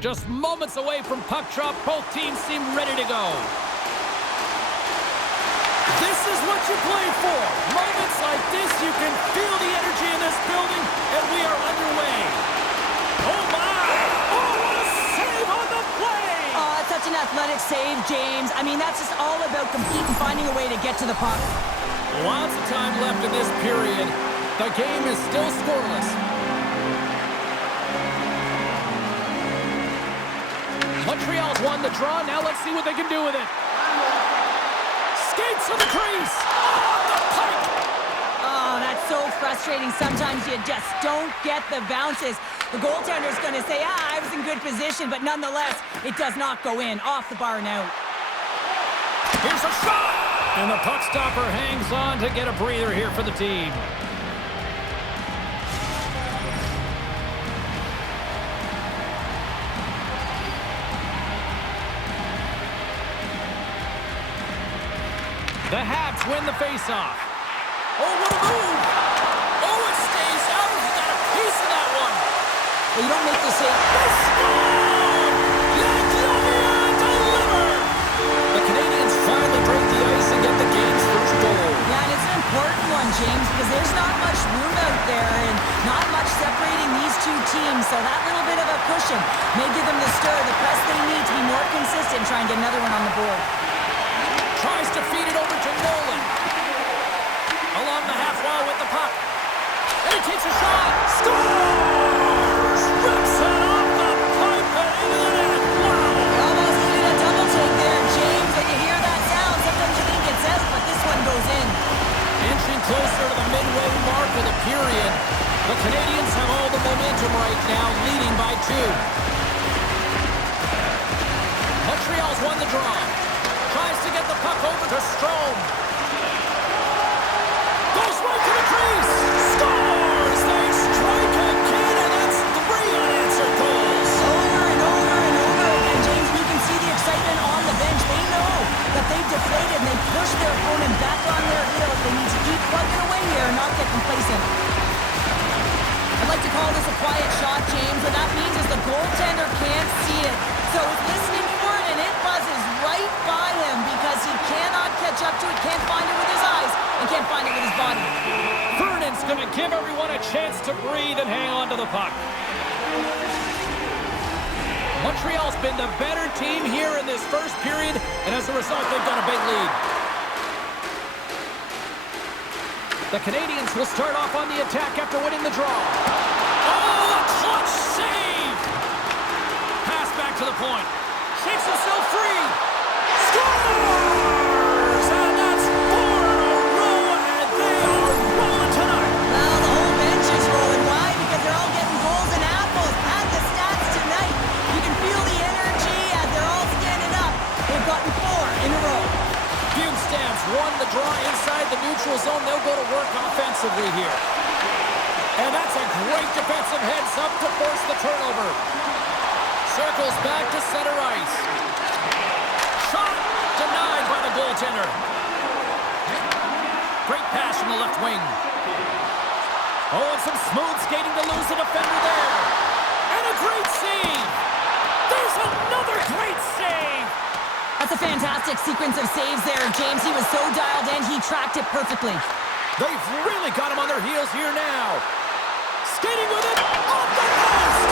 Just moments away from puck drop, both teams seem ready to go. This is what you play for. Moments like this, you can feel the energy in this building, and we are underway. Oh, my! Oh, what a save on the play! Oh, such an athletic save, James. I mean, that's just all about competing, finding a way to get to the puck. Lots of time left in this period. The game is still scoreless. Montreal's won the draw. Now let's see what they can do with it. Skates to the crease. Oh, the pipe! Oh, that's so frustrating. Sometimes you just don't get the bounces. The goaltender's going to say, I was in good position, but nonetheless, it does not go in. Off the bar and out. Here's a shot! And the puck stopper hangs on to get a breather here for the team. The Habs win the faceoff. Oh, what a move! Oh, it stays out. He got a piece of that one. Well, you don't make the save. They score! Laglovia delivered! The Canadians finally break the ice and get the game's first goal. Yeah, and it's an important one, James, because there's not much room out there and not much separating these two teams. So that little bit of a cushion may give them the stir, the press they need to be more consistent and try and get another one on the board. Tries to feed it over to Nolan. Along the half wall with the puck. And he takes a shot. Scores! Rips it off the pipe and into the net. Wow! Almost needed a double take there, James. When you hear that sound, sometimes you think it's out, but this one goes in. Inching closer to the midway mark of the period. The Canadians have all the momentum right now, leading by 2. Montreal's won the draw. Tries to get the puck over to Strome. Goes right to the crease. Scores! They strike again, and that's 3 unanswered goals. Over and over and over again, James. You can see the excitement on the bench. They know that they've deflated and they push their opponent back on their heels. They need to keep plugging away here and not get complacent. I'd like to call this a quiet shot, James. What that means is the goaltender can't see it. So he's listening for it, and it buzzes right by him because he cannot catch up to it, can't find it with his eyes, and can't find it with his body. Vernon's going to give everyone a chance to breathe and hang on to the puck. Montreal's been the better team here in this first period, and as a result, they've got a big lead. The Canadians will start off on the attack after winning the draw. Oh, a clutch save! Pass back to the point. Shakes himself free. Scores! And that's 4 in a row, and they are rolling tonight. Well, the whole bench is rolling. Why? Because they're all getting goals and apples. Add the stats tonight. You can feel the energy as they're all standing up. They've gotten 4 in a row. Bugstad's won the draw inside the neutral zone. They'll go to work offensively here. And that's a great defensive heads-up to force the turnover. Circles back to center ice. Shot denied by the goaltender. Great pass from the left wing. Oh, and some smooth skating to lose the defender there. And a great save. There's another great save. That's a fantastic sequence of saves there, James. He was so dialed in, he tracked it perfectly. They've really got him on their heels here now. Skating with it off the post.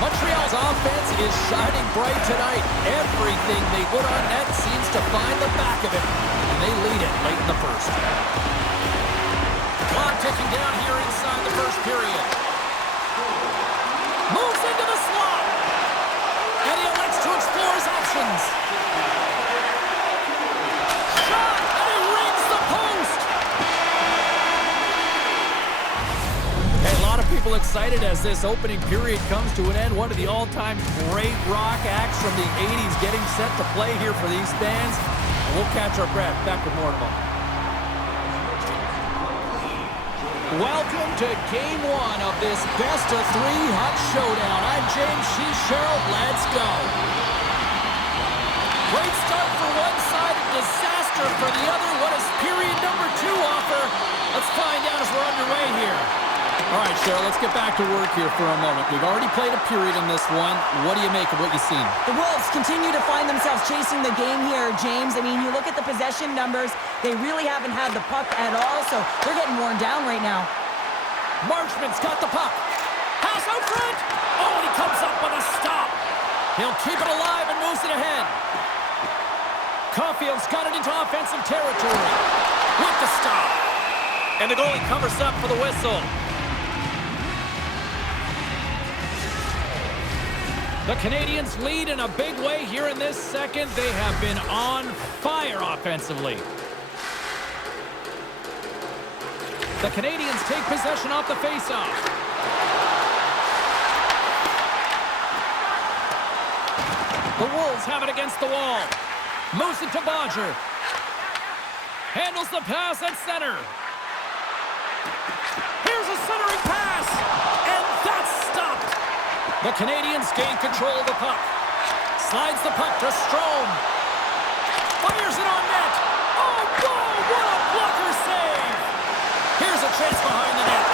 Montreal's offense is shining bright tonight. Everything they put on net seems to find the back of it, and they lead it late in the first. Clock ticking down here inside the first period. Moves into the slot. And he elects to explore his options. Shot, and he rings the post. Hey, a lot of people excited as this opening period comes to an end. One of the all-time great rock acts from the 80s getting set to play here for these fans. We'll catch our breath. Back with more in a moment. Welcome to Game 1 of this best-of-3 Hut Showdown. I'm James Sheesh-Sherrill. Let's go. Great start for one side, a disaster faster for the other. What does period number 2 offer? Let's find out as we're underway here. All right, Cheryl, let's get back to work here for a moment. We've already played a period in this one. What do you make of what you've seen? The Wolves continue to find themselves chasing the game here, James. I mean, you look at the possession numbers, they really haven't had the puck at all, so they're getting worn down right now. Marchman's got the puck. Pass out front. Oh, and he comes up with a stop. He'll keep it alive and moves it ahead. Caulfield's got it into offensive territory. With the stop. And the goalie covers up for the whistle. The Canadians lead in a big way here in this second. They have been on fire offensively. The Canadians take possession off the faceoff. The Wolves have it against the wall. Moves it to Bodger. Handles the pass at center. Here's a centering pass. And that's stopped. The Canadians gain control of the puck. Slides the puck to Strome. Fires it on net. Oh, whoa, what a blocker save. Here's a chance behind the net.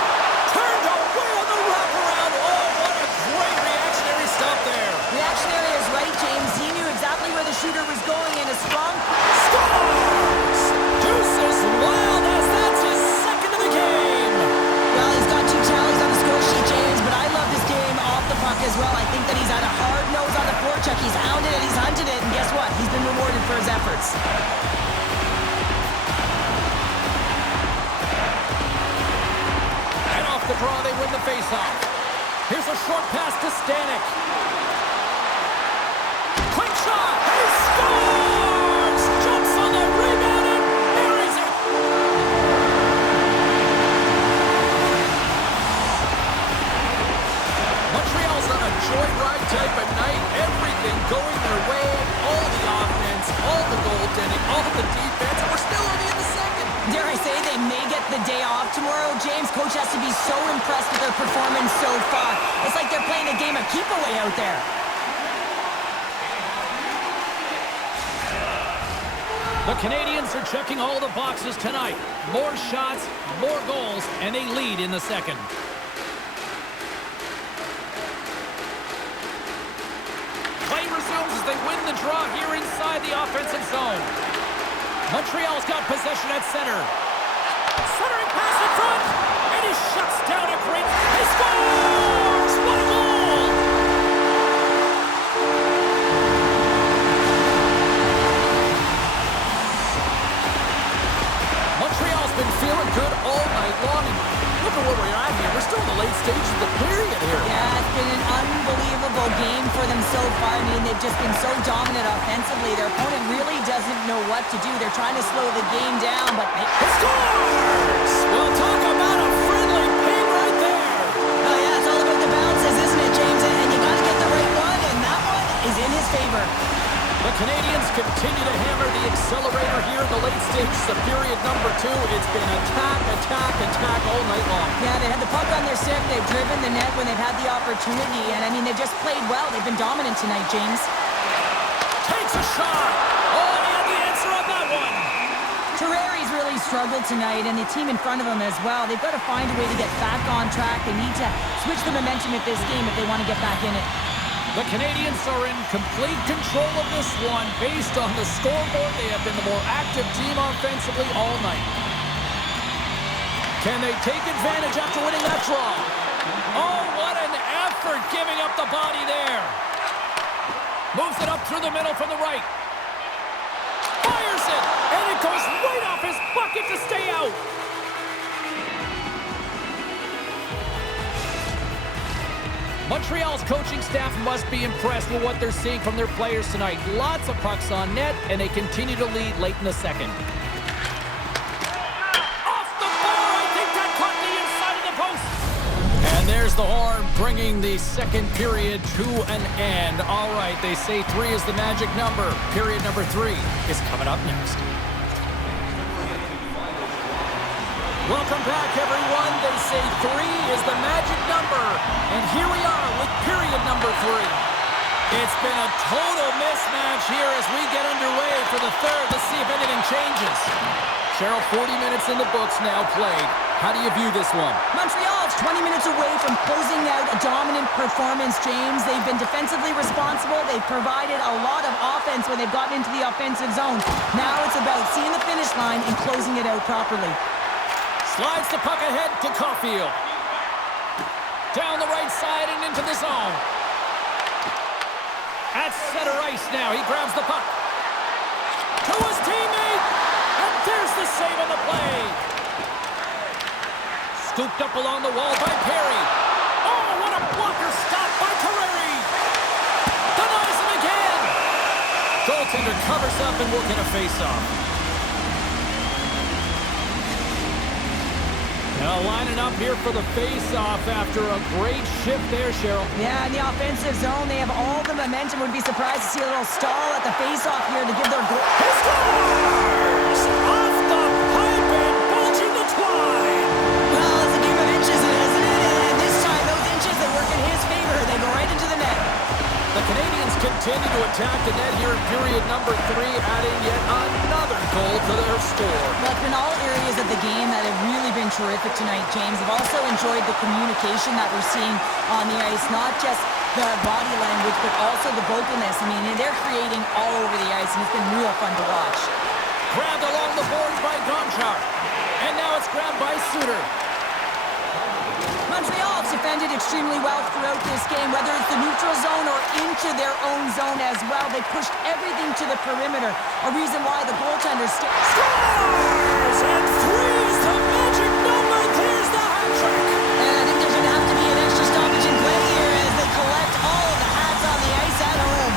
Turned away on the wraparound. Oh, what a great reactionary stop there. Reactionary is right, James. He knew exactly where the shooter was going in a strong... Scores! Deuces Wild as that's his second of the game. Well, he's got 2 tallies on the score sheet, James, but I love this game off the puck as well. I think that he's had a hard nose on the forecheck. He's hounded it, he's hunted it, and guess what? He's been rewarded for his efforts. And off the draw, they win the faceoff. Here's a short pass to Stanek. Quick shot! He scores! Jumps on the rebound and buries it! Montreal's on a joyride type of night. Everything going their way. All the offense, all the goaltending, all the defense. And we're still only in the second. Dare I say they may get the day off tomorrow, James. Coach has to be so impressed with their performance so far. It's like they're playing a game of keep-away out there. The Canadians are checking all the boxes tonight. More shots, more goals, and they lead in the second. Play resumes as they win the draw here inside the offensive zone. Montreal's got possession at center. Centering pass in front, and he shuts down a great... He scores! What a goal! Montreal's been feeling good all night long, and look at where we're at here. We're still in the late stages of the period here. Yeah, it's been an unbelievable game for them so far. I mean, they've just been so dominant offensively. Their opponent really doesn't know what to do. They're trying to slow the game down, but they... He scores! Well, talk about a friendly pain right there. Oh, yeah, it's all about the bounces, isn't it, James? And you got to get the right one, and that one is in his favor. The Canadians continue to hammer the accelerator here in the late stages of period number 2. It's been attack, attack, attack all night long. Yeah, they had the puck on their stick. They've driven the net when they've had the opportunity. And, I mean, they've just played well. They've been dominant tonight, James. Takes a shot. Oh, and he had the answer on that one. Terrari's really struggled tonight, and the team in front of him as well. They've got to find a way to get back on track. They need to switch the momentum of this game if they want to get back in it. The Canadians are in complete control of this one. Based on the scoreboard, they have been the more active team offensively all night. Can they take advantage after winning that draw? Oh, what an effort giving up the body there. Moves it up through the middle from the right. Fires it, and it goes right off his bucket to stay out. Montreal's coaching staff must be impressed with what they're seeing from their players tonight. Lots of pucks on net, and they continue to lead late in the second. Off the bar! I think that caught the inside of the post. And there's the horn, bringing the second period to an end. All right, they say 3 is the magic number. Period number 3 is coming up next. Welcome back, everyone. They say 3 is the magic number. And here we are with period number 3. It's been a total mismatch here as we get underway for the third. Let's see if anything changes. Cheryl, 40 minutes in the books now played. How do you view this one? Montreal's 20 minutes away from closing out a dominant performance, James. They've been defensively responsible. They've provided a lot of offense when they've gotten into the offensive zone. Now it's about seeing the finish line and closing it out properly. Slides the puck ahead to Caulfield. Down the right side and into the zone. At center ice now. He grabs the puck. To his teammate. And there's the save on the play. Scooped up along the wall by Perry. Oh, what a blocker stop by Carreri. Denies him again. Goaltender covers up and will get a face-off. Now lining up here for the face-off after a great shift there, Cheryl. Yeah, in the offensive zone, they have all the momentum. Would be surprised to see a little stall at the face-off here to give their goal. He scores! Off the pipe and bulging the twine. Well, it's a game of inches, isn't it? And this time, those inches, they work in his favor. They go right into the net. The Canadians continue to attack the net here in period number 3, adding yet another goal to their score. Well, it's been all areas of the game that have really been terrific tonight, James. I've also enjoyed the communication that we're seeing on the ice, not just the body language, but also the vocalness. I mean, they're creating all over the ice, and it's been real fun to watch. Grabbed along the boards by Gonchar. And now it's grabbed by Suter. Montreal has defended extremely well throughout this game, whether it's the neutral zone or into their own zone as well. They pushed everything to the perimeter, a reason why the goaltender scores and threes the magic number. There's the hat trick. And I think there's going to have to be an extra stoppage in play here as they collect all of the hats on the ice at home.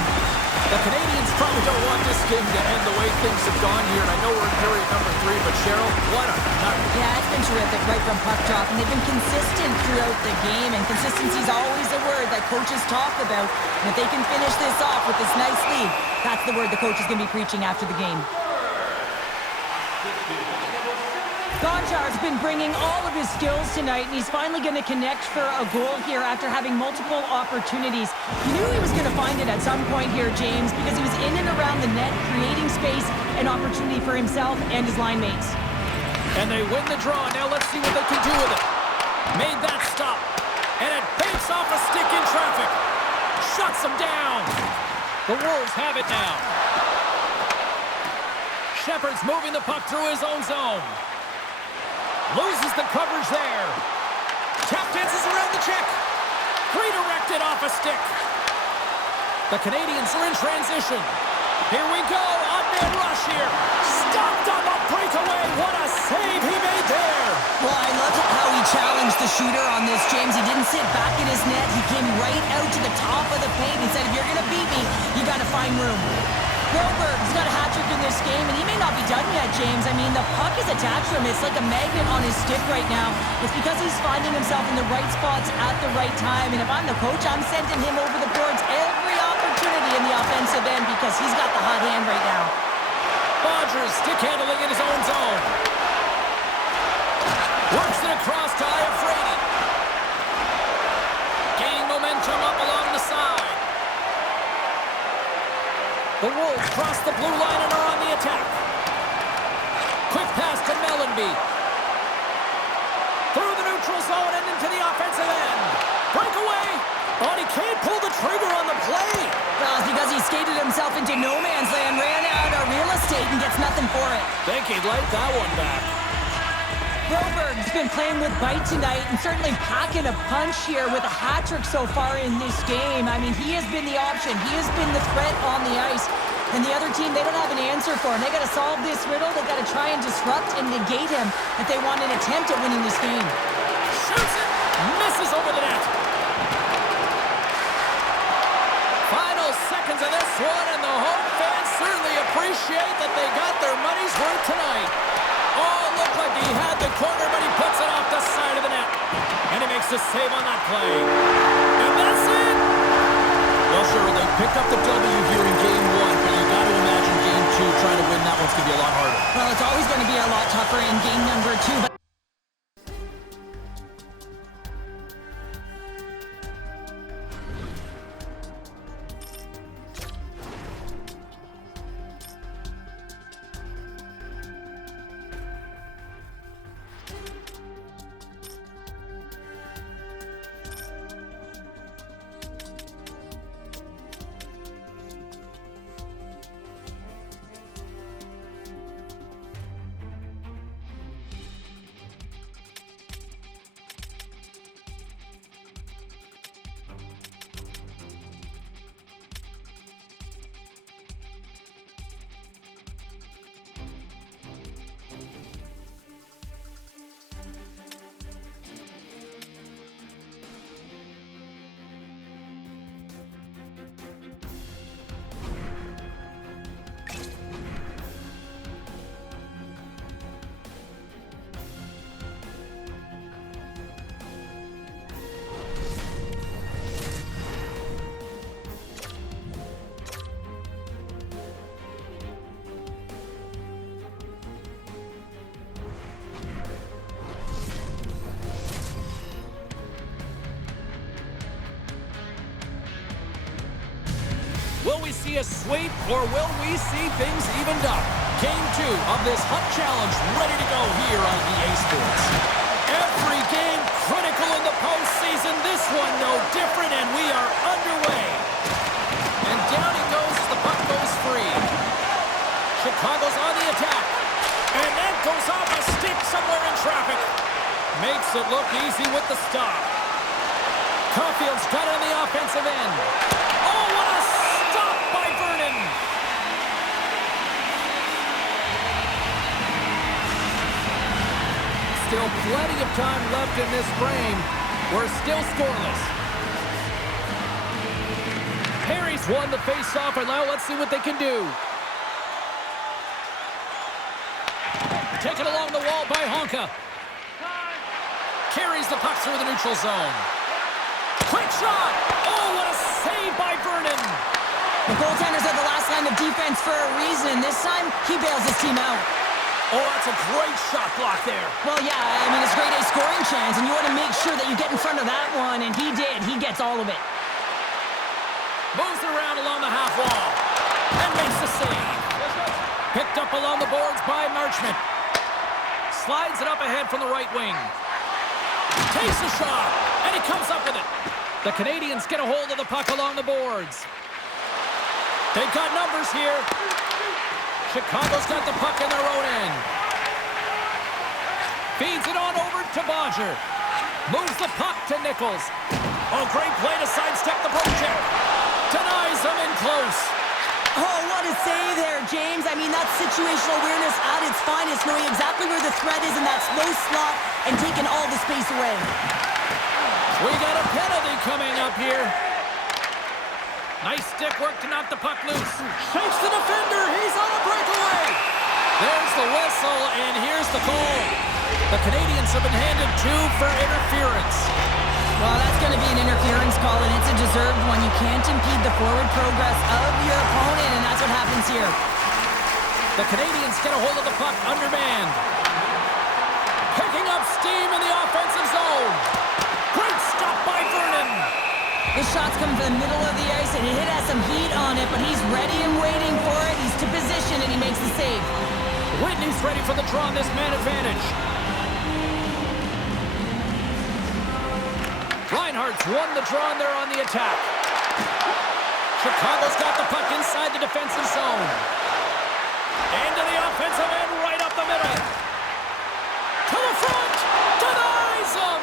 The Canadians probably don't want this game to end the way things have gone here, and I know we're in period number 3, but Cheryl, what a night. Yeah, it's been terrific right from puck drop, and they've been consistent throughout the game, and consistency is always a word that coaches talk about. And if they can finish this off with this nice lead, that's the word the coach is going to be preaching after the game. Gonchar's been bringing all of his skills tonight, and he's finally going to connect for a goal here after having multiple opportunities. You knew he was going to find it at some point here, James, because he was in and around the net, creating space and opportunity for himself and his line mates. And they win the draw. Now let's see what they can do with it. Made that stop. And it banks off a stick in traffic. Shuts him down. The Wolves have it now. Shepard's moving the puck through his own zone. Loses the coverage there. Tap dances around the check. Redirected off a stick. The Canadians are in transition. Here we go. On-man rush here. Stopped on the breakaway. What a save he made there. Well, I love how he challenged the shooter on this, James. He didn't sit back in his net. He came right out to the top of the paint. He said, if you're going to beat me, you got to find room. Broberg's got a hat-trick in this game, and he may not be done yet, James. I mean, the puck is attached to him. It's like a magnet on his stick right now. It's because he's finding himself in the right spots at the right time. And if I'm the coach, I'm sending him over the boards every opportunity in the offensive end because he's got the hot hand right now. Rogers stick handling in his own zone. Works it across to Iafrate. Gaining momentum up along the side. The Wolves cross the blue line and are on the attack. Quick pass to Mellenby. Through the neutral zone and into the offensive end. Breakaway. But he can't pull the trigger on the play. Well, it's because he skated himself into no man's land, ran out of real estate, and gets nothing for it. Think he'd like that one back. Broberg's been playing with bite tonight and certainly packing a punch here with a hat-trick so far in this game. I mean, he has been the option. He has been the threat on the ice. And the other team, they don't have an answer for him. They got to solve this riddle. They got to try and disrupt and negate him if they want an attempt at winning this game. Shoots it. Misses over the net. Final seconds of this one, and the home fans certainly appreciate that they got their money's worth tonight. Oh, looked like he had the corner, but he puts it off the side of the net. And he makes the save on that play. And that's it! Well, sure, they picked up the W here in Game 1, but you got to imagine Game 2 trying to win that one's going to be a lot harder. Well, it's always going to be a lot tougher in Game number 2, but Will we see a sweep, or will we see things evened up? Game 2 of this Hunt Challenge ready to go here on EA Sports. Every game critical in the postseason. This one no different, and we are underway. And down he goes as the puck goes free. Chicago's on the attack. And that goes off a stick somewhere in traffic. Makes it look easy with the stop. Caulfield's got it on the offensive end. Oh, what a stop by Vernon. Still plenty of time left in this frame. We're still scoreless. Perry's won the face-off, and now let's see what they can do. Taken along the wall by Honka. Carries the puck through the neutral zone. Quick shot! Oh, what a save by Vernon! The goaltender's at the last line of defense for a reason. This time, he bails his team out. Oh, that's a great shot block there. Well, yeah, I mean, it's a grade A scoring chance, and you want to make sure that you get in front of that one, and he did. He gets all of it. Moves around along the half wall. And makes the save. Picked up along the boards by Marchment. Slides it up ahead from the right wing. Takes a shot, and he comes up with it. The Canadians get a hold of the puck along the boards. They've got numbers here. Chicago's got the puck in their own end. Feeds it on over to Bodger. Moves the puck to Nichols. Oh, great play to sidestep the poke check. Denies him in close. Oh, what a save there, James. I mean, that's situational awareness at its finest, knowing exactly where the threat is in that slow slot and taking all the space away. We got a penalty coming up here. Nice stick work to knock the puck loose. Shakes the defender. He's on a breakaway. There's the whistle, and here's the call. The Canadians have been handed 2 for interference. Well, that's going to be an interference call, and it's a deserved one. You can't impede the forward progress of your opponent, and that's what happens here. The Canadians get a hold of the puck undermanned. Picking up steam in the offensive zone. Great stop by Vernon. This shot's coming from the middle of the ice, and it has some heat on it, but he's ready and waiting for it. He's to position, and he makes the save. Whitney's ready for the draw on this man advantage. Reinhardt's won the draw, and they're on the attack. Chicago's got the puck inside the defensive zone. Into the offensive end, right up the middle. To the front! Denies him!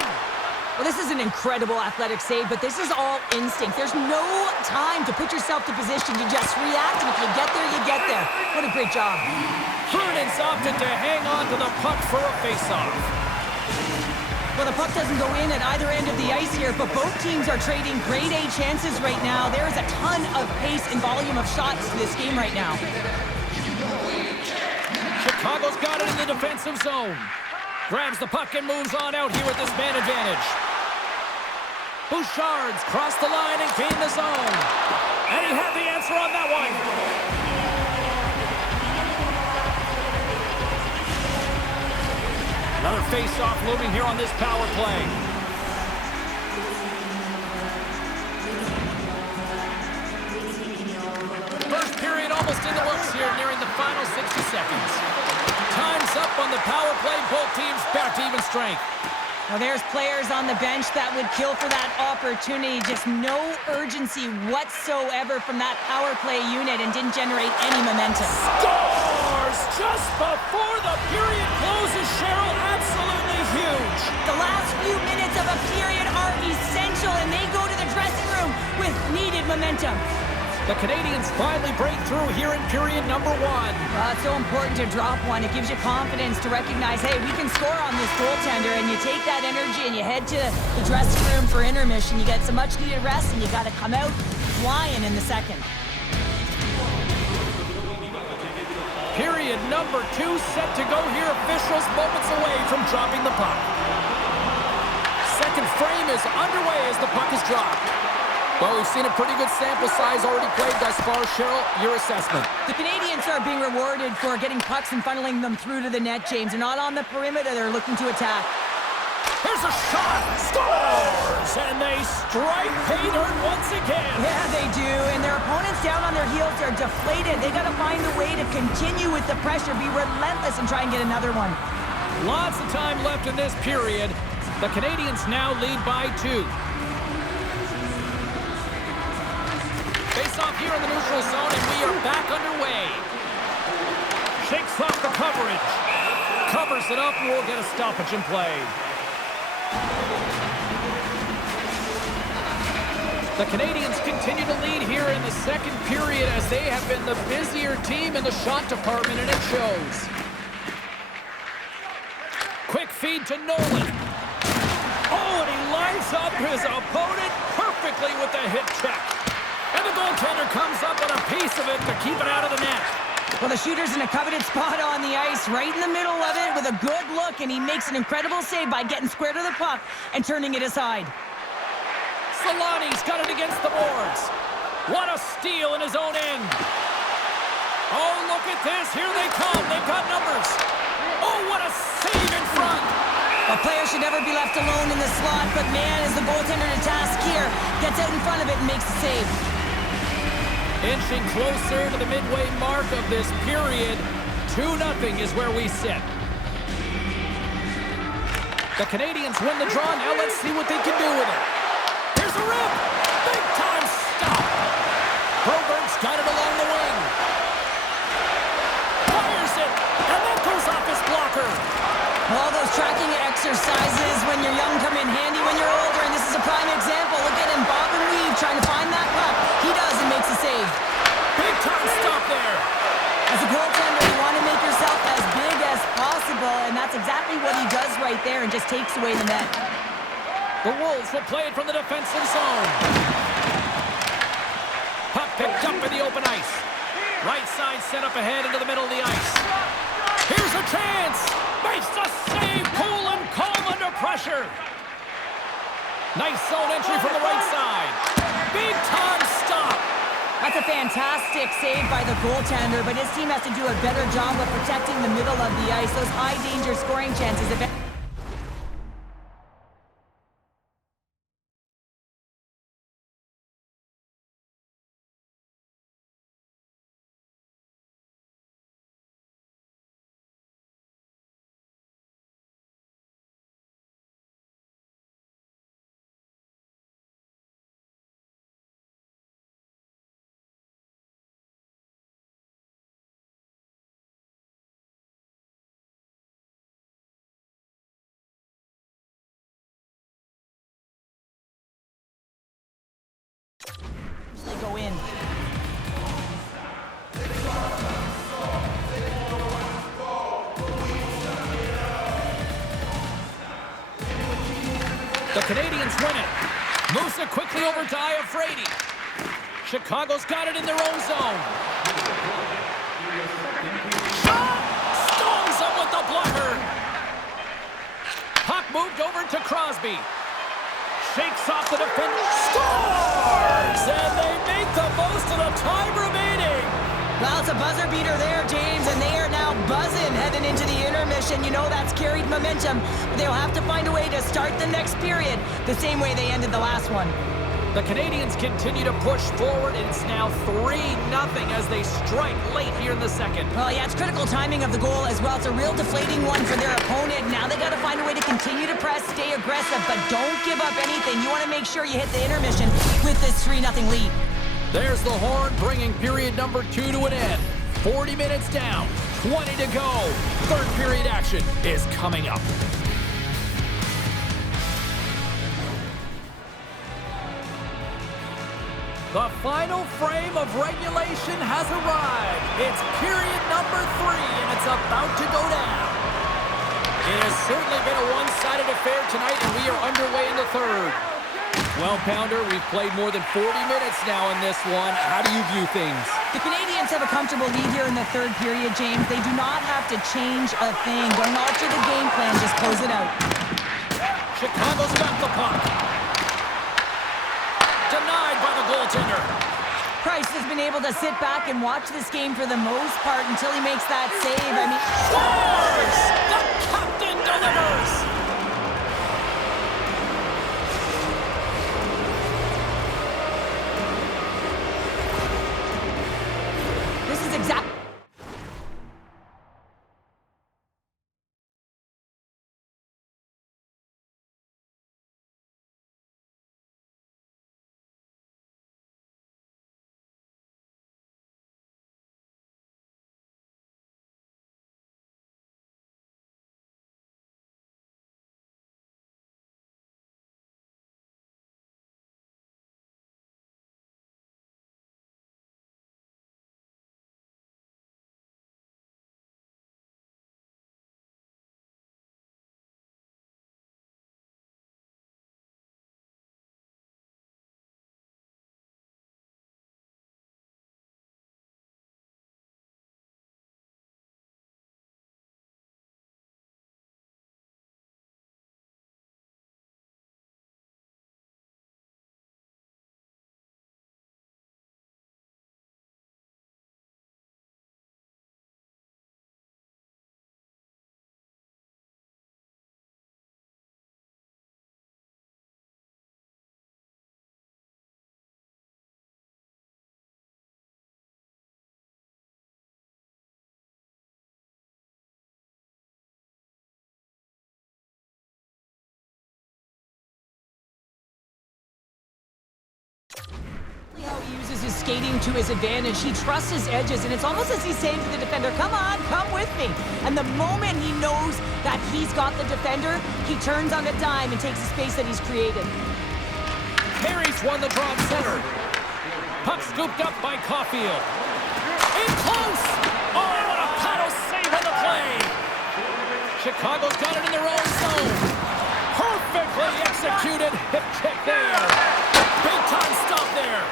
Well, this is an incredible athletic save, but this is all instinct. There's no time to put yourself to position. You just react, and if you get there, you get there. What a great job. Vernon's opted to hang on to the puck for a face-off. Well, the puck doesn't go in at either end of the ice here, but both teams are trading grade A chances right now. There is a ton of pace and volume of shots to this game right now. Chicago's got it in the defensive zone. Grabs the puck and moves on out here with this man advantage. Bouchard's crossed the line and gained the zone. And he had the answer on that one. Another face-off looming here on this power play. First period almost in the books here, nearing the final 60 seconds. Time's up on the power play. Both teams back to even strength. Well, there's players on the bench that would kill for that opportunity. Just no urgency whatsoever from that power play unit and didn't generate any momentum. Scores just before the period closes, Cheryl. Absolutely huge. The last few minutes of a period are essential, and they go to the dressing room with needed momentum. The Canadians finally break through here in period number 1. It's so important to drop one. It gives you confidence to recognize, hey, we can score on this goaltender, and you take that energy and you head to the dressing room for intermission. You get some much-needed rest, and you got to come out flying in the second. Period number 2 set to go here. Officials moments away from dropping the puck. Second frame is underway as the puck is dropped. Well, we've seen a pretty good sample size already played thus far. Cheryl, your assessment. The Canadians are being rewarded for getting pucks and funneling them through to the net, James. They're not on the perimeter. They're looking to attack. Here's a shot. Scores! And they strike pay dirt once again. Yeah, they do. And their opponents down on their heels are deflated. They got to find a way to continue with the pressure, be relentless, and try and get another one. Lots of time left in this period. The Canadians now lead by 2. Face off here in the neutral zone, and we are back underway. Shakes off the coverage. Covers it up, and we'll get a stoppage in play. The Canadians continue to lead here in the second period as they have been the busier team in the shot department, and it shows. Quick feed to Nolan. Oh, and he lines up his opponent perfectly with the hip check. And the goaltender comes up with a piece of it to keep it out of the net. Well, the shooter's in a coveted spot on the ice, right in the middle of it with a good look, and he makes an incredible save by getting square to the puck and turning it aside. Solani's got it against the boards. What a steal in his own end. Oh, look at this. Here they come. They've got numbers. Oh, what a save in front. A player should never be left alone in the slot, but man, is the goaltender to task here. Gets out in front of it and makes the save. Inching closer to the midway mark of this period. 2-0 is where we sit. The Canadians win the draw. Now let's see what they can do with it. Here's a rip. Big time stop. Broberg's got it along the wing. Fires it. And that goes off his blocker. All those tracking exercises when you're young come in handy when you're older, and this is a prime example. Look at him bob and weave trying to find that puck. He does and makes a save. Big time stop there. As a goaltender, you want to make yourself as big as possible, and that's exactly what he does right there and just takes away the net. The Wolves will play it from the defensive zone. Puck picked up in the open ice. Right side set up ahead into the middle of the ice. Here's a chance. Makes the save. Cool and calm under pressure. Nice zone entry from the right side. Big time stop. That's a fantastic save by the goaltender, but his team has to do a better job of protecting the middle of the ice. Those high-danger scoring chances. They go in. The Canadians win it. Moves it quickly over to Iafrate. Chicago's got it in their own zone. Shot! Stones up with the blocker. Puck moved over to Crosby. Shakes off the defender. Scores! And they make the most of the time remaining. Well, it's a buzzer beater there, James, and they are now buzzing heading into the intermission. You know that's carried momentum, but they'll have to find a way to start the next period the same way they ended the last one. The Canadians continue to push forward, and it's now 3-0 as they strike late here in the second. Well, yeah, it's critical timing of the goal as well. It's a real deflating one for their opponent. Now they got to find a way to continue to press, stay aggressive, but don't give up anything. You want to make sure you hit the intermission with this 3-0 lead. There's the horn, bringing period number 2 to an end. 40 minutes down, 20 to go. Third period action is coming up. The final frame of regulation has arrived. It's period number 3, and it's about to go down. It has certainly been a one-sided affair tonight, and we are underway in the third. Well, Pounder, we've played more than 40 minutes now in this one. How do you view things? The Canadians have a comfortable lead here in the third period, James. They do not have to change a thing. Don't alter the game plan, just close it out. Chicago's got the puck. Denied by the goaltender. Price has been able to sit back and watch this game for the most part until he makes that save. I mean, Scores! The captain delivers! utilizes his skating to his advantage. He trusts his edges, and it's almost as he's saying to the defender, come on, come with me. And the moment he knows that he's got the defender, he turns on a dime and takes the space that he's created. Harry's won the draw center. Puck scooped up by Caulfield. In close! Oh, what a paddle save on the play! Chicago's got it in their own zone. Perfectly executed. Hip check there. Big time stop there.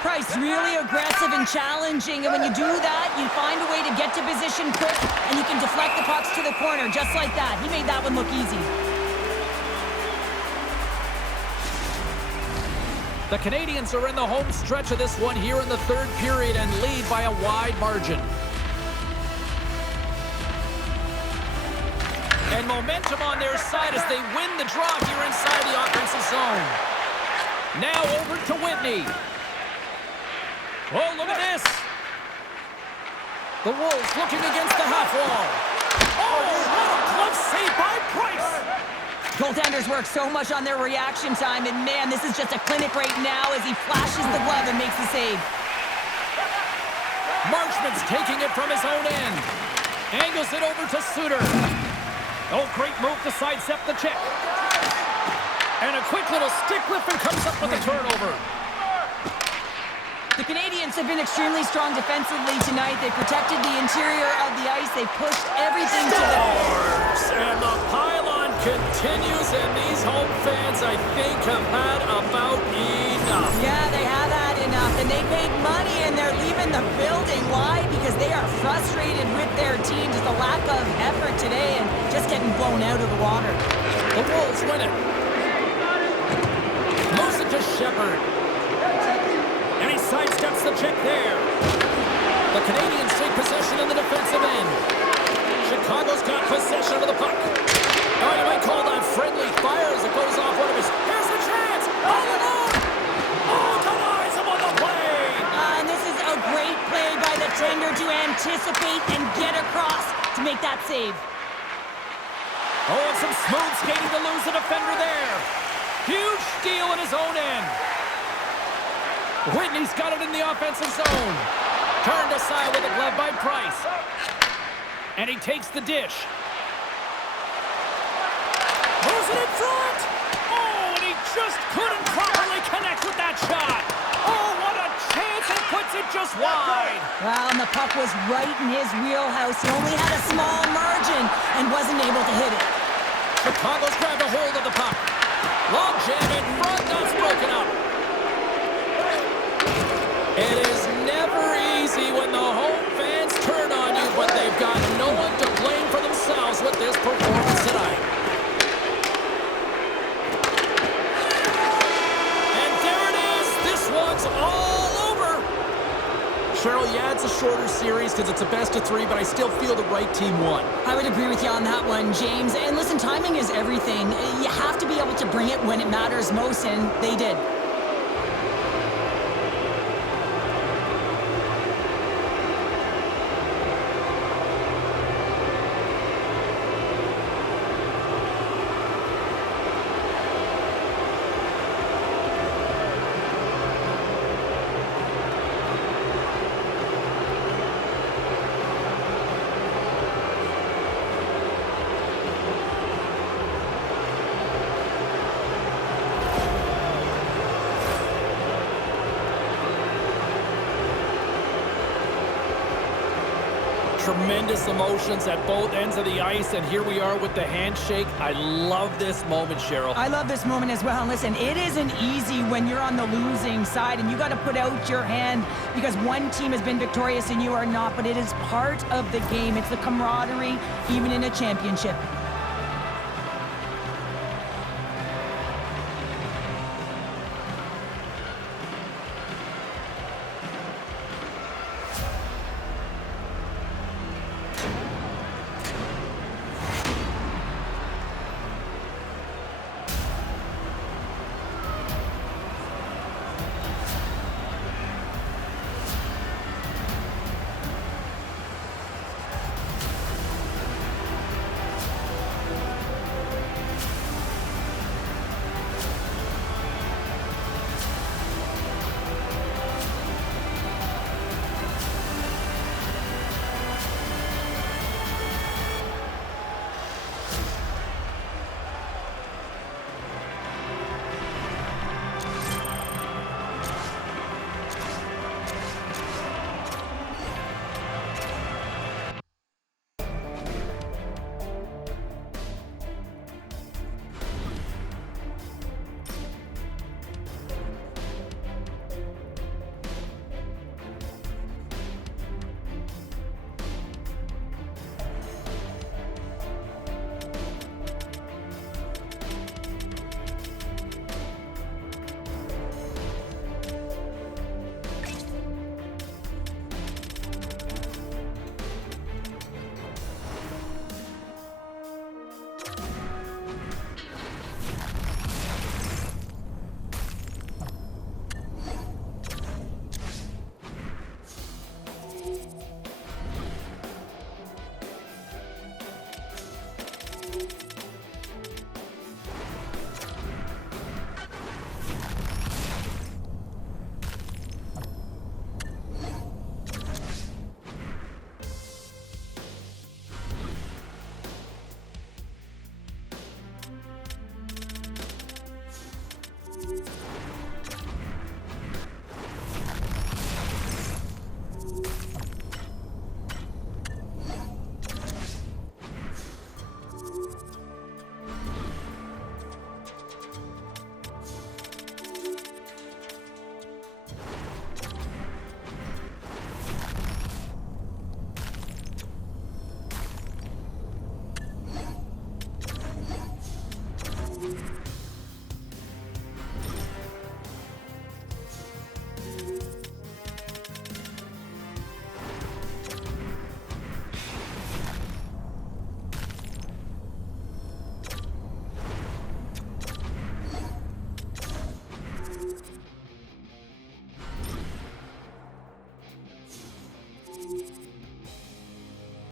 Price really aggressive and challenging, and when you do that, you find a way to get to position quick, and you can deflect the pucks to the corner just like that. He made that one look easy. The Canadians are in the home stretch of this one here in the third period and lead by a wide margin. And momentum on their side as they win the draw here inside the offensive zone. Now over to Whitney. Oh, look at this. The Wolves looking against the half wall. Oh, what a glove save by Price. Goaltenders work so much on their reaction time, and man, this is just a clinic right now as he flashes the glove and makes the save. Marchman's taking it from his own end. Angles it over to Suter. Oh, great move to sidestep the check. And a quick little stick lift and comes up with a turnover. The Canadians have been extremely strong defensively tonight. They protected the interior of the ice. They pushed everything to the... And the pylon continues, and these home fans, I think, have had about enough. Yeah, they have had enough, and they paid money, and they're leaving the building. Why? Because they are frustrated with their team. Just a lack of effort today and just getting blown out of the water. The Wolves win it. Moves it to Shepherd. And he sidesteps the check there. The Canadians take possession in the defensive end. Chicago's got possession of the puck. Oh, you might call that friendly fire as it goes off one of his... Here's the chance! All alone! Oh, denies him on the play! And this is a great play by the tender to anticipate and get across to make that save. Oh, and some smooth skating to lose the defender there. Huge steal in his own end. Whitney's got it in the offensive zone. Turned aside with a glove by Price. And he takes the dish. Moves it in front. Oh, and he just couldn't properly connect with that shot. Oh, what a chance, and puts it just wide. Well, and the puck was right in his wheelhouse. He only had a small margin and wasn't able to hit it. Chicago's grabbed a hold of the puck. Long jam in front, that's broken up. It is never easy when the home fans turn on you, but they've got no one to blame for themselves with this performance tonight. And there it is. This one's all over. Cheryl, yeah, it's a shorter series because it's a best of three, but I still feel the right team won. I would agree with you on that one, James. And listen, timing is everything. You have to be able to bring it when it matters most, and they did. Tremendous emotions at both ends of the ice, and here we are with the handshake. I love this moment, Cheryl. I love this moment as well. And listen, it isn't easy when you're on the losing side and you got to put out your hand because one team has been victorious and you are not, but it is part of the game. It's the camaraderie, even in a championship.